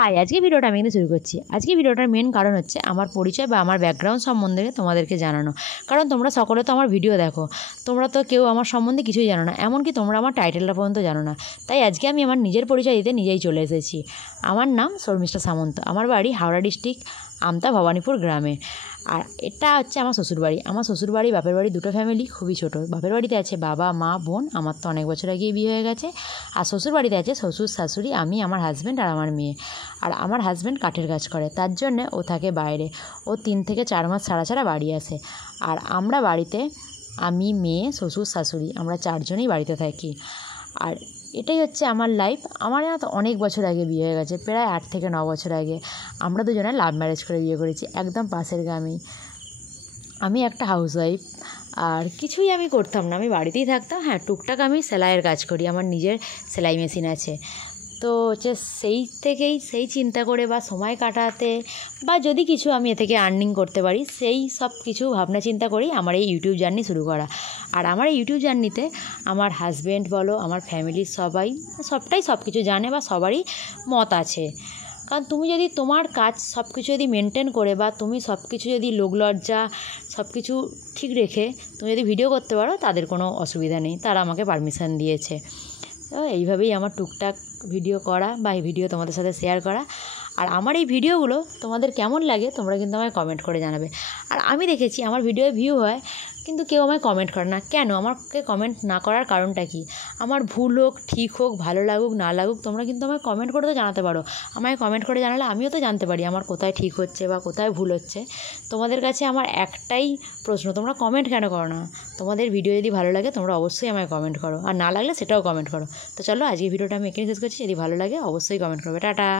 High, আজকে ভিডিওটা আমি কিন্তু শুরু করছি। আজকে ভিডিওটার মেন কারণ হচ্ছে আমার পরিচয় বা আমার ব্যাকগ্রাউন্ড সম্বন্ধে তোমাদেরকে জানানো। কারণ তোমরা সকলে তো আমার ভিডিও দেখো, তোমরা তো কেউ আমার সম্বন্ধে কিছুই জানো না, এমনকি তোমরা আমার টাইটেলটা পর্যন্ত জানো না। তাই আজকে আমি আমার নিজের পরিচয় দিতে নিজেই চলে এসেছি। আমার নাম শর্মিষ্ঠা সামন্ত, আমার বাড়ি হাওড়া ডিস্ট্রিক্ট আমতা ভবানীপুর গ্রামে। আর এটা হচ্ছে আমার শ্বশুরবাড়ি। আমার শ্বশুরবাড়ি বাপের বাড়ি দুটো ফ্যামিলি, খুবই ছোটো। বাপের বাড়িতে আছে বাবা মা বোন, আমার তো অনেক বছর আগেই বিয়ে হয়ে গেছে। আর শ্বশুরবাড়িতে আছে শ্বশুর শাশুড়ি, আমি, আমার হাজব্যান্ড আর আমার মেয়ে। আর আমার হাজব্যান্ড কাঠের কাজ করে, তার জন্যে ও থাকে বাইরে। ও 3 থেকে 4 মাস ছাড়া ছাড়া বাড়ি আসে। আর আমরা বাড়িতে আমি, মেয়ে, শ্বশুর শাশুড়ি, আমরা 4 জনেই বাড়িতে থাকি। আর এটাই হচ্ছে আমার লাইফ। আমার তো অনেক বছর আগে বিয়ে হয়ে গেছে, প্রায় 8 থেকে 9 বছর আগে। আমরা দুজনে লাভ ম্যারেজ করে বিয়ে করেছি, একদম পাশের গ্রামেই। আমি একটা হাউসওয়াইফ, আর কিছুই আমি করতাম না, আমি বাড়িতেই থাকতাম। হ্যাঁ, টুকটাক আমি সেলাইয়ের কাজ করি, আমার নিজের সেলাই মেশিন আছে। তো হচ্ছে সেই চিন্তা করে বা সময় কাটাতে বা যদি কিছু আমি এ থেকে আর্নিং করতে পারি, সেই সব কিছু ভাবনা চিন্তা করেই আমার এই ইউটিউব জার্নি শুরু করা। আর আমার এই ইউটিউব জার্নিতে আমার হাজব্যান্ড বলো, আমার ফ্যামিলির সবটাই সব কিছু জানে বা সবারই মত আছে। কারণ তুমি যদি তোমার কাজ সব কিছু যদি মেনটেন করে বা তুমি সব কিছু যদি লোকলজ্জা সব কিছু ঠিক রেখে তুমি যদি ভিডিও করতে পারো, তাদের কোনো অসুবিধা নেই, তারা আমাকে পারমিশন দিয়েছে। তো এইভাবেই আমার টুকটাক ভিডিও করা বা এই ভিডিও তোমাদের সাথে শেয়ার করা। আর আমার এই ভিডিওগুলো তোমাদের কেমন লাগে তোমরা কিন্তু আমায় কমেন্ট করে জানাবে। আর আমি দেখেছি আমার ভিডিওয় ভিউ হয়, কিন্তু কেউ আমায় কমেন্ট করে না। কেন? আমাকে কমেন্ট না করার কারণটা কি? আমার ভুল হোক ঠিক হোক, ভালো লাগুক না লাগুক, তোমরা কিন্তু আমায় কমেন্ট করে তো জানাতে পারো। আমায় কমেন্ট করে জানালে আমিও তো জানতে পারি আমার কোথায় ঠিক হচ্ছে বা কোথায় ভুল হচ্ছে। তোমাদের কাছে আমার একটাই প্রশ্ন, তোমরা কমেন্ট কেন করো না? তোমাদের ভিডিও যদি ভালো লাগে তোমরা অবশ্যই আমায় কমেন্ট করো, আর না লাগলে সেটাও কমেন্ট করো। তো চলো, আজকে ভিডিওটা আমি এখানে শেষ করছি। যদি ভালো লাগে অবশ্যই কমেন্ট করবে। টাটা।